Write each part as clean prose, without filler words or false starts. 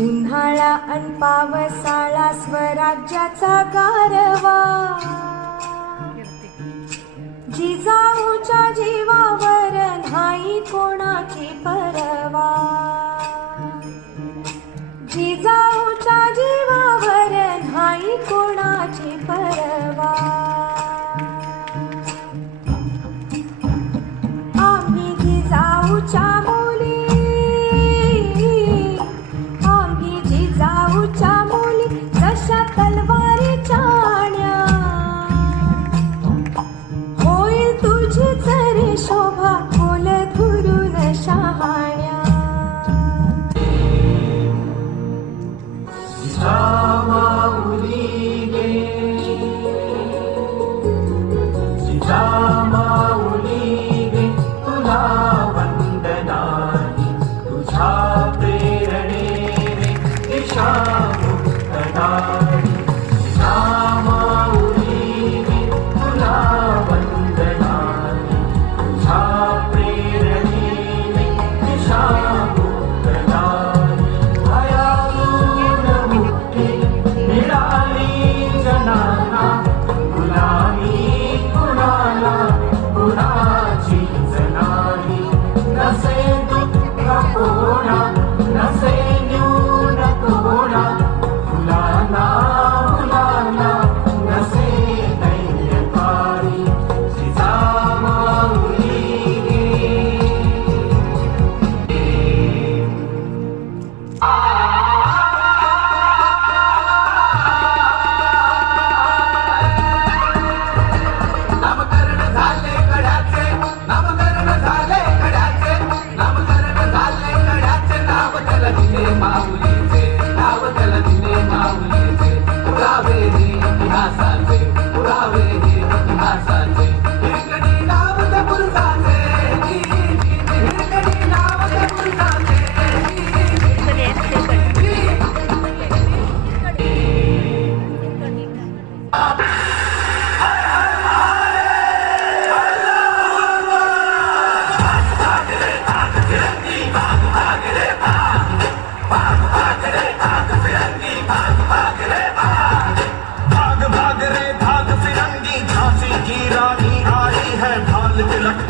उन्हाळा अन पावसाळा स्वराज्याचा गारवा, जिजाऊच्या जीवावर नाही कोणाची परवा, जिजाऊच्या जीवावर नाही कोणाची परवा. आम्ही जिजाऊच्या मुली, आम्ही जिजाऊच्या मुली, जशा तलवारीच्या आण्या, होईल तुझी चरी शोभा कोल धुरून शहाण्या.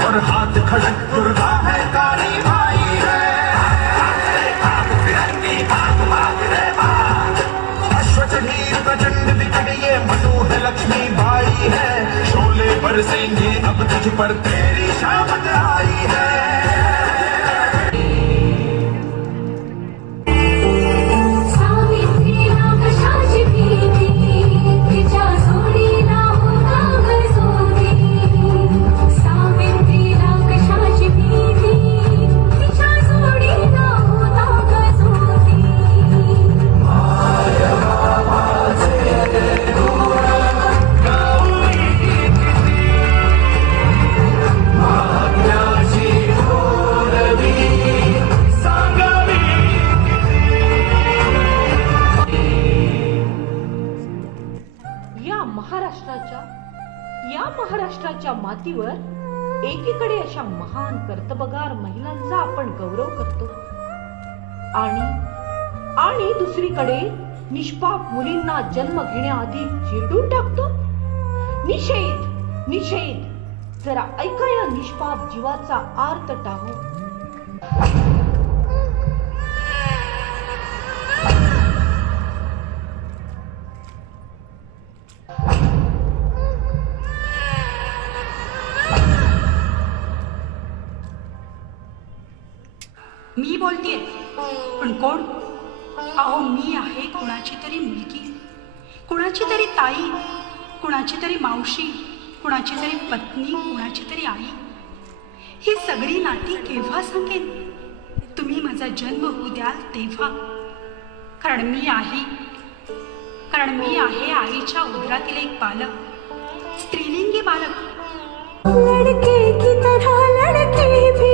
और हाथ खड़क दुर्गा है काली भाई है, अश्व चढ़ी प्रचंड विकट ये मनु है लक्ष्मी बाई है, शोले बरसेंगे अब तुझ पर तेरी शामत आई है. महाराष्ट्राच्या मातीवर एकीकडे अशा महान कर्तबगार महिलांचा आपण गौरव करतो आणि दुसरीकडे निष्पाप मुलींना जन्म घेण्याआधी चिरडून टाकतो. निषेध निषेध. जरा ऐका या निष्पाप जीवाचा आर्त टाहो. मी बोलतेय, पण कोण? अहो, मी आहे कुणाची तरी मुलगी, कुणाची तरी ताई, कुणाची तरी मावशी, कुणाची तरी पत्नी, कुणाची तरी आई. ही सगळी नाती केव्हा सांगेन? तुम्ही माझा जन्म होऊ द्याल तेव्हा. कारण मी आहे आईच्या उदरातील एक बालक, स्त्रीलिंगी बालक. लड़के की तरह लड़के भी